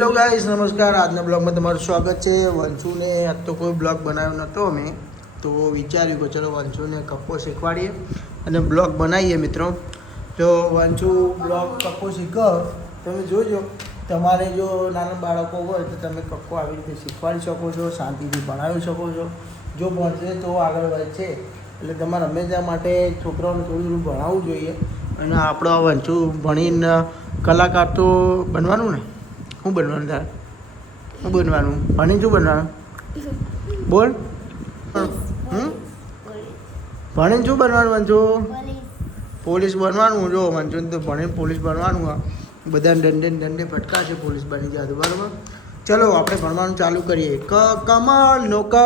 Hello guys, નમસ્કાર. આજના બ્લોગમાં તમારું સ્વાગત છે. વંશુને આજ તો કોઈ બ્લોગ બનાવ્યો નહોતો અમે, તો વિચાર્યું કે ચલો વંશુને કપ્પો શીખવાડીએ અને બ્લોગ બનાવીએ મિત્રો. જો વંશુ બ્લોગ કપ્પો શીખો, તમે જોજો. તમારે જો નાના બાળકો હોય તો તમે કપ્પો આવી રીતે શીખવાડી શકો છો, શાંતિથી ભણાવી શકો છો. જો ભણશે તો આગળ વધશે, એટલે તમારે હંમેશા માટે છોકરાઓને થોડું થોડું ભણાવવું જોઈએ. અને આપણો વંશુ ભણીને કલાકાર તો બનવાનું ને. શું બનવાનું તારે? શું બનવાનું? ભણી શું બનવાનું? બોલ. ભણીને શું બનવાનું વંશુ? પોલીસ બનવાનું. જો વંશુને તો ભણીને પોલીસ બનવાનું. બધાને દંડે ફટકાશે પોલીસ બની જાય તો બરાબર. ચલો આપણે ભણવાનું ચાલુ કરીએ. કમળ નો ક.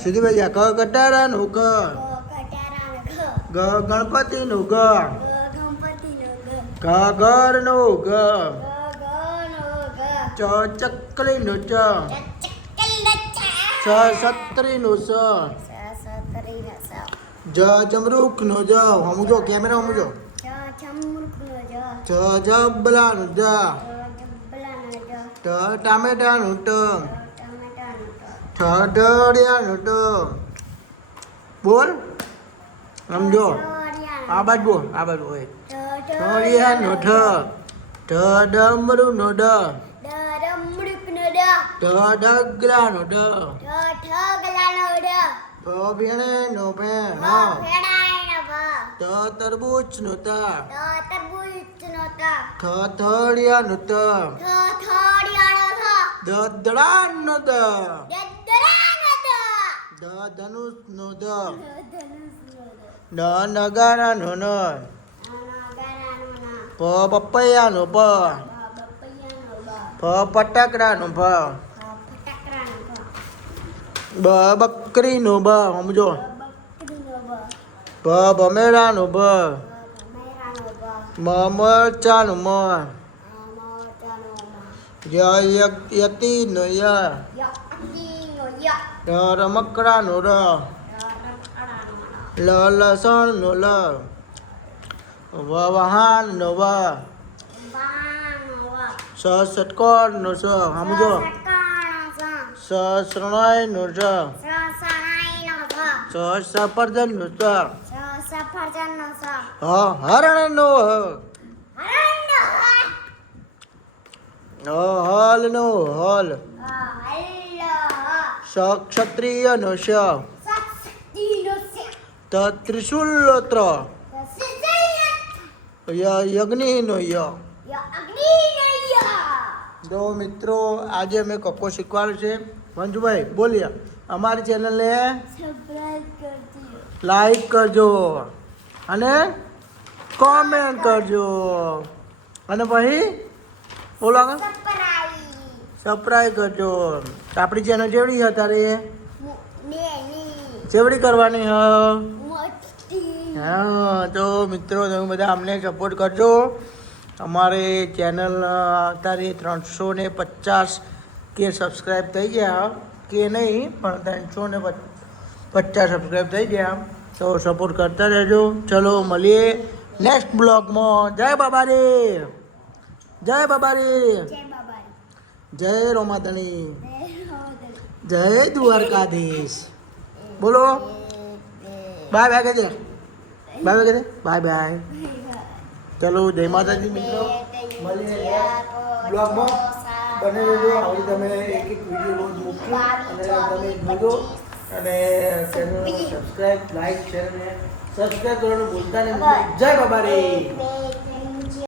સીધી ભાઈ ક કટારા નો ક. ગણપતિ નું ગ. ઘર નો ગ. ચકલી નું ચ. છત્રી નું સ. જમરૂખ નો જ. સમજો કેમેરા સમજો. જબલા નું જ. ટામેટા નું ટ. ઢળિયા નું ટ. બોલ સમજો. આ બાજુ બોલ. આ બાજુ હોય. ઢળિયા નો ઠ. ડમરું નો ડ. ઢગલા નો ડ. ભેણે નો ભેણ. તરબૂચ નો ત. થળિયા નો ત. દદડા નો દ. ધનુષ નો દ. નગારા નો ન. પપૈયા નો પ. ફટાકડા નો ભ. બકરી નો બ. સમજો. ભમેરા નો ભ. મરચા નો મ. યતી નો ય. રમકડા નો ર. લસણ નો લ. વહાણ નો વ. ષટકોણ નો સ. સમજો. શરણાઈ નો સ. સફરજન નો સ. હરણ નો હ. હલ નો હલ. ક્ષત્રિય નો શ. ત્રિશુલ ત્ર. યજ્ઞ નો ય. તો મિત્રો આજે અમે કપ્પો શીખવાનું છે. વંશુભાઈ બોલ્યા અમારી ચેનલને લાઈક કરજો અને કોમેન્ટ કરજો અને પછી બોલો આગળ સબસ્ક્રાઈબ કરજો. આપણી ચેનલ જેવડી છે તારે જેવડી કરવાની હા. તો મિત્રો તમે બધા અમને સપોર્ટ કરજો. અમારે ચેનલ અત્યારે 350 કે સબસ્ક્રાઈબ થઈ ગયા. કે નહીં પણ 350 સબસ્ક્રાઈબ થઈ ગયા. તો સપોર્ટ કરતા રહેજો. ચલો મળીએ નેક્સ્ટ બ્લોગમાં. જય બાબારી. જય બાબારી. જય રોમાધણી. જય દ્વારકાધીશ. બોલો બાય બાય કહી દે. બાય બાય કહી દે. Bye bye. ચલો જય માતાજી મિત્રો. મળીએ બ્લોગમાં. બને રહેજો. આવી તમે એક વિડીયો રોજ મૂકજો અને તમે જોજો. અને ચેનલને સબસ્ક્રાઈબ લાઈક શેર અને સબસ્ક્રાઈબ કરવાનું ભૂલતા નહીં. જય બાબારી.